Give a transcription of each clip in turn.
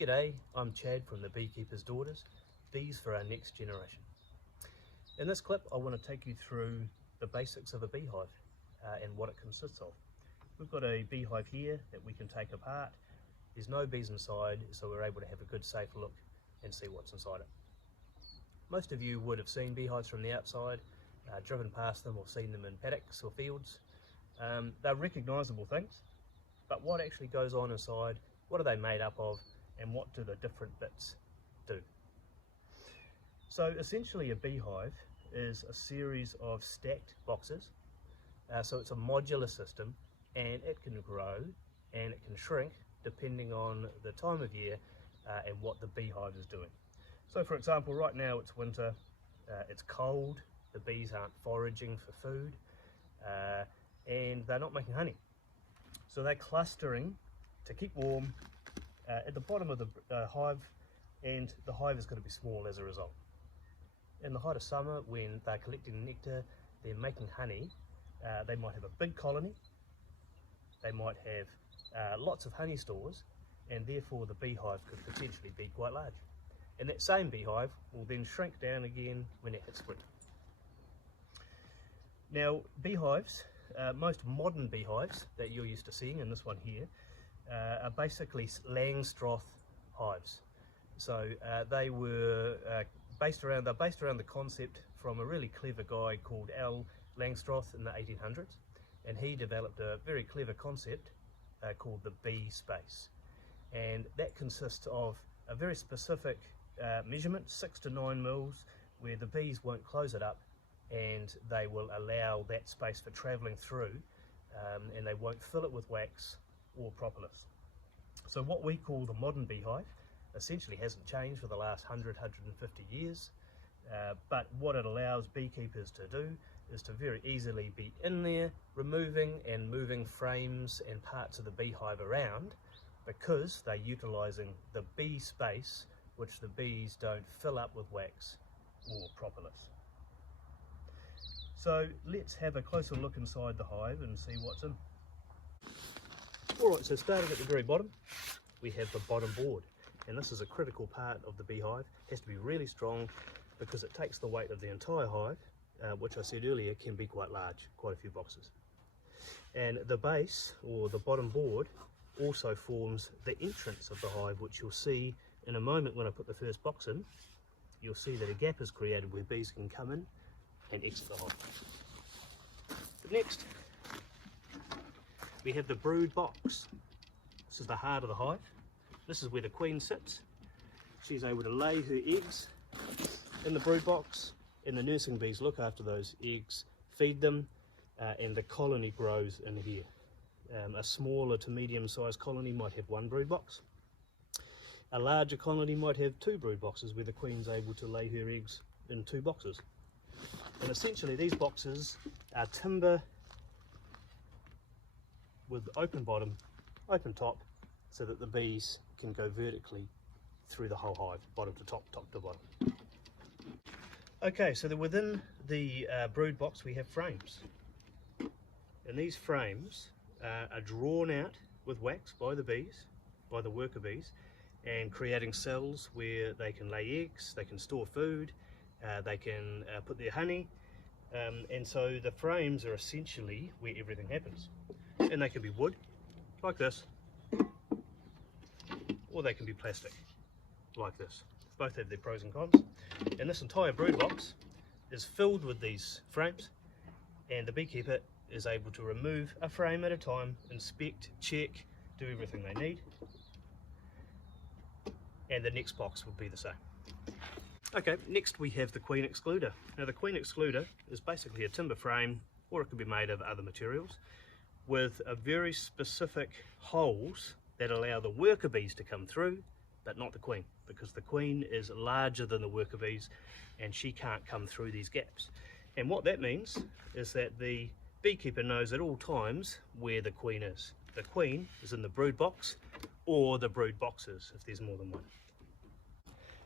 G'day, I'm Chad from the Beekeeper's Daughters, Bees for Our Next Generation. In this clip I want to take you through the basics of a beehive and what it consists of. We've got a beehive here that we can take apart. There's no bees inside, so we're able to have a good safe look and see what's inside it. Most of you would have seen beehives from the outside, driven past them or seen them in paddocks or fields. They're recognisable things, but what actually goes on inside, what are they made up of, and what do the different bits do? So essentially a beehive is a series of stacked boxes. So it's a modular system, and it can grow and it can shrink depending on the time of year and what the beehive is doing. So for example, right now it's winter, it's cold, the bees aren't foraging for food, and they're not making honey. So they're clustering to keep warm at the bottom of the hive, and the hive is going to be small as a result. In the height of summer, when they're collecting nectar, they're making honey, they might have a big colony, they might have lots of honey stores, and therefore the beehive could potentially be quite large. And that same beehive will then shrink down again when it hits spring. Now beehives, most modern beehives that you're used to seeing, and this one here, are basically Langstroth hives. So they were based around the concept from a really clever guy called Langstroth in the 1800s, and he developed a very clever concept called the bee space, and that consists of a very specific measurement, 6 to 9 mils, where the bees won't close it up and they will allow that space for travelling through, and they won't fill it with wax or propolis. So what we call the modern beehive essentially hasn't changed for the last 150 years, but what it allows beekeepers to do is to very easily be in there, removing and moving frames and parts of the beehive around, because they're utilising the bee space, which the bees don't fill up with wax or propolis. So let's have a closer look inside the hive and see what's in. Alright, so starting at the very bottom, we have the bottom board, and this is a critical part of the beehive. It has to be really strong because it takes the weight of the entire hive, which I said earlier can be quite large, quite a few boxes. And the base, or the bottom board, also forms the entrance of the hive, which you'll see in a moment when I put the first box in. You'll see that a gap is created where bees can come in and exit the hive. But next, we have the brood box. This is the heart of the hive. This is where the queen sits. She's able to lay her eggs in the brood box, and the nursing bees look after those eggs, feed them, and the colony grows in here. A smaller to medium-sized colony might have 1 brood box. A larger colony might have 2 brood boxes where the queen's able to lay her eggs in 2 boxes. And essentially these boxes are timber with open bottom, open top, so that the bees can go vertically through the whole hive, bottom to top, top to bottom. Okay, so within the brood box we have frames, and these frames are drawn out with wax by the bees, by the worker bees, and creating cells where they can lay eggs, they can store food, they can put their honey, and so the frames are essentially where everything happens. And they can be wood, like this, or they can be plastic, like this. Both have their pros and cons. And this entire brood box is filled with these frames, and the beekeeper is able to remove a frame at a time, inspect, check, do everything they need, and the next box will be the same. Okay, next we have the Queen Excluder. Now the Queen Excluder is basically a timber frame, or it could be made of other materials, with a very specific holes that allow the worker bees to come through, but not the queen, because the queen is larger than the worker bees and she can't come through these gaps. And what that means is that the beekeeper knows at all times where the queen is. The queen is in the brood box or the brood boxes if there's more than one.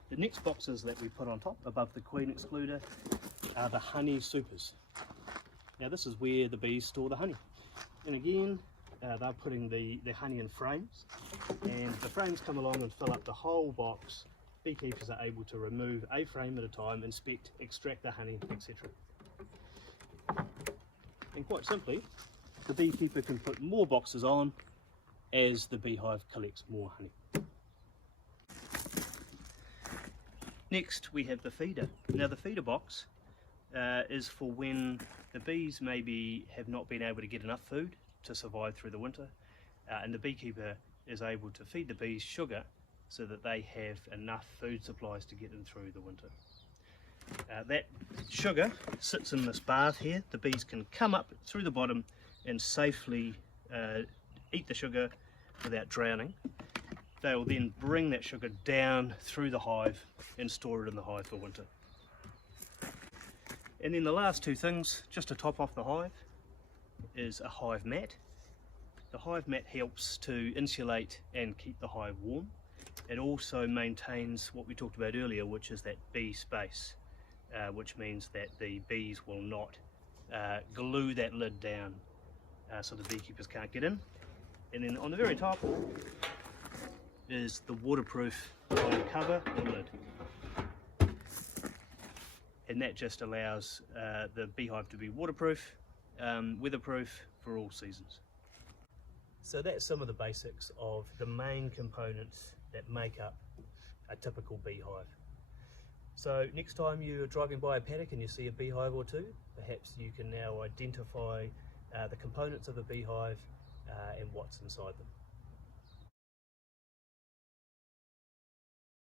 The next boxes that we put on top above the Queen Excluder are the honey supers. Now this is where the bees store the honey. And again, they're putting the honey in frames, and the frames come along and fill up the whole box. Beekeepers are able to remove a frame at a time, inspect, extract the honey, etc. And quite simply, the beekeeper can put more boxes on as the beehive collects more honey. Next we have the feeder. Now the feeder box is for when the bees maybe have not been able to get enough food to survive through the winter, and the beekeeper is able to feed the bees sugar so that they have enough food supplies to get them through the winter. That sugar sits in this bath here. The bees can come up through the bottom and safely eat the sugar without drowning. They will then bring that sugar down through the hive and store it in the hive for winter. And then the last two things, just to top off the hive, is a hive mat. The hive mat helps to insulate and keep the hive warm. It also maintains what we talked about earlier, which is that bee space, which means that the bees will not glue that lid down so the beekeepers can't get in. And then on the very top is the waterproof hive cover and lid. And that just allows the beehive to be waterproof, weatherproof for all seasons. So that's some of the basics of the main components that make up a typical beehive. So next time you're driving by a paddock and you see a beehive or two, perhaps you can now identify the components of a beehive and what's inside them.